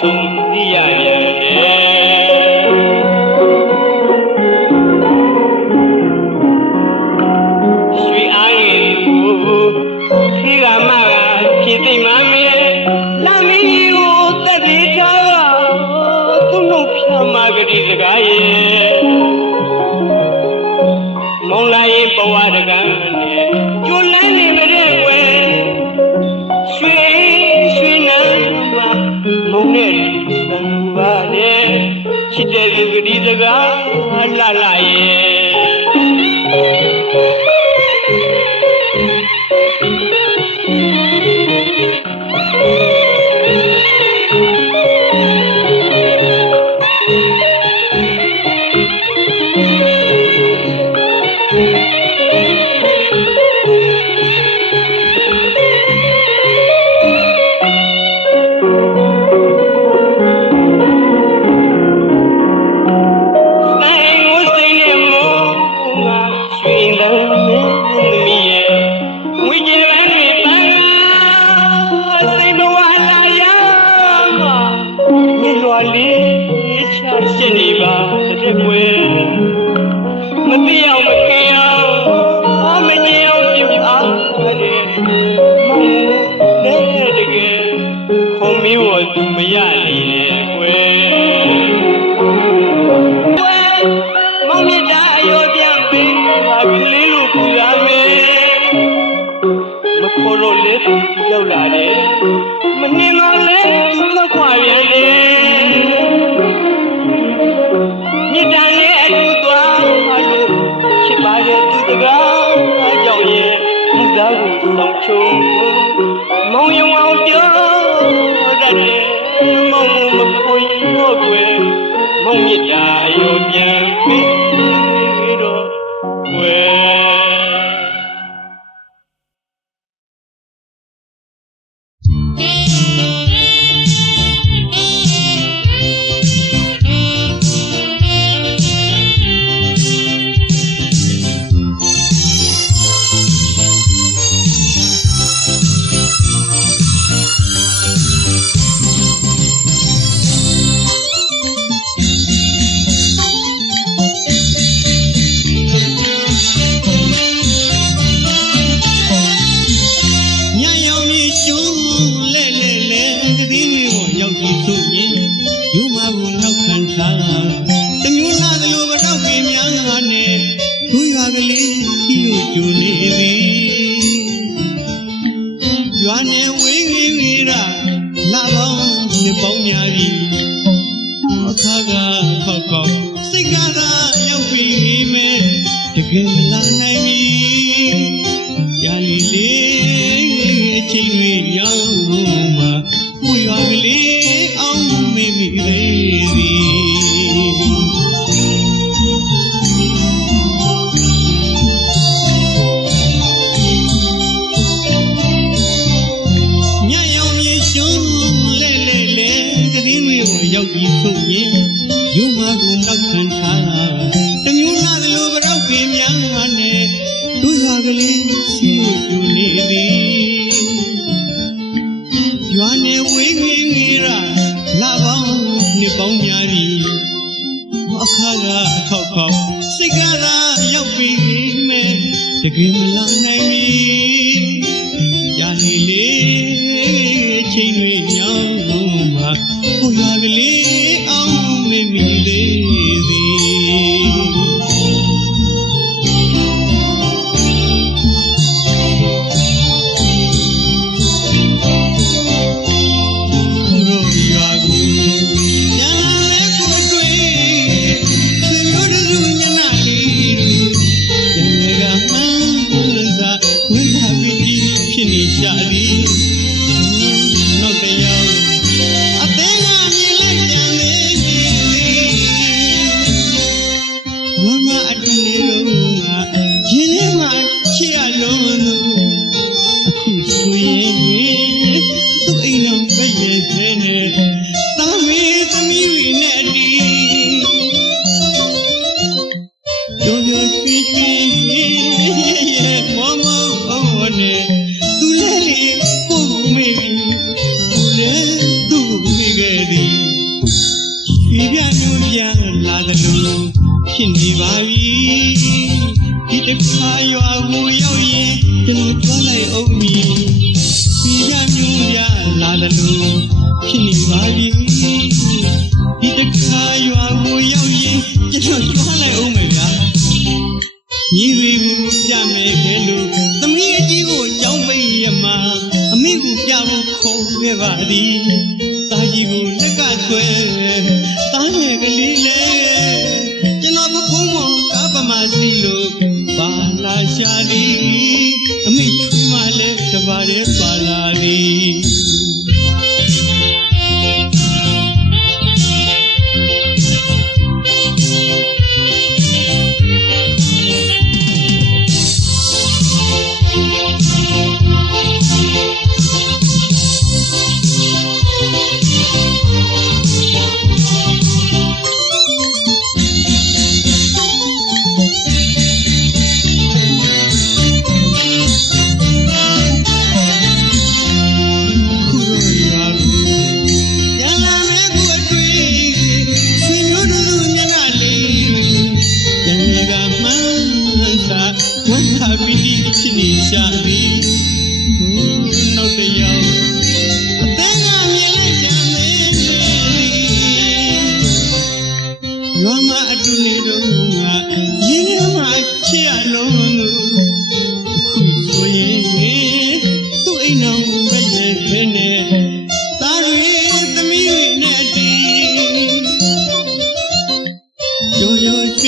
ဆုံးသိရပြန်တယ်ရွှေအားရင်ကိုထီကမကဖြစ်သိမမေလမ်းမီးကိုတက်ပြီးကြောသူ့နှုတ်ဖြာမကတိစကားရဲ့ ရှင်နေပါတစ်ခွေ တောင်ချုံမောင်ရောင်ပြောတတ်တယ်မောင်မပွင့်တော့ွယ်မောင်မြတ်ရာရောပြန် You. Beauty. ဖြစ်နေပါပြီဒီတခါရွာကိုရောက်ရင်ကျွန်တော်ကြွလိုက်အောင်ပြီဒီရမျိုးရလာတယ်လို့ဖြစ်နေပါပြီဒီတခါရွာကိုရောက်ရင်ကျွန်တော်ကြွလိုက်အောင်မယ်ဗျာညီတွေကိုပြမယ်ခဲလို့သမီးအကြီးကိုကြောင်းမိတ်ရမှာအမိကိုပြဖို့ခေါ်ခဲ့ပါသည်တာကြီးကိုလက်ကဆွဲ ရွာမှာအတူနေတော့ငါရင်းနှမှာချစ်ရလုံးလို့အခုဆိုရင်သူ့အိမ်တော်မရဲ့ခင်းနဲ့သားရီသမီးတွေနဲ့တီရောရောချွေ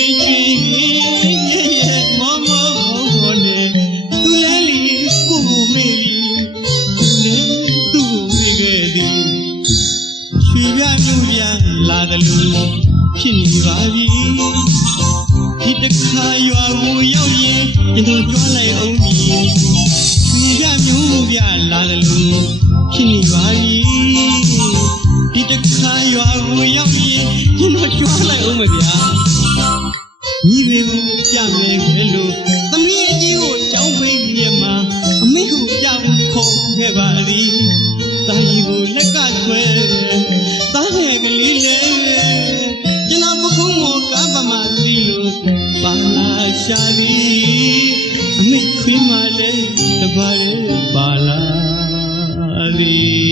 ညီတွေကိုပြမယ်ခဲလို့သမီးအကြီးကိုကြောင်းပိတ်ပြမှာအမေကိုပြဖို့ခေါ်ခဲ့ပါသည်တာကြီးကိုလက်ကဆွဲတားငယ်ကလေးလေကျွန်တော်ပခုံးကိုကမ်းပမာစီလို့ပါလာရှာသည်အမေခွေးမလဲတပါးရဲပါလာသည်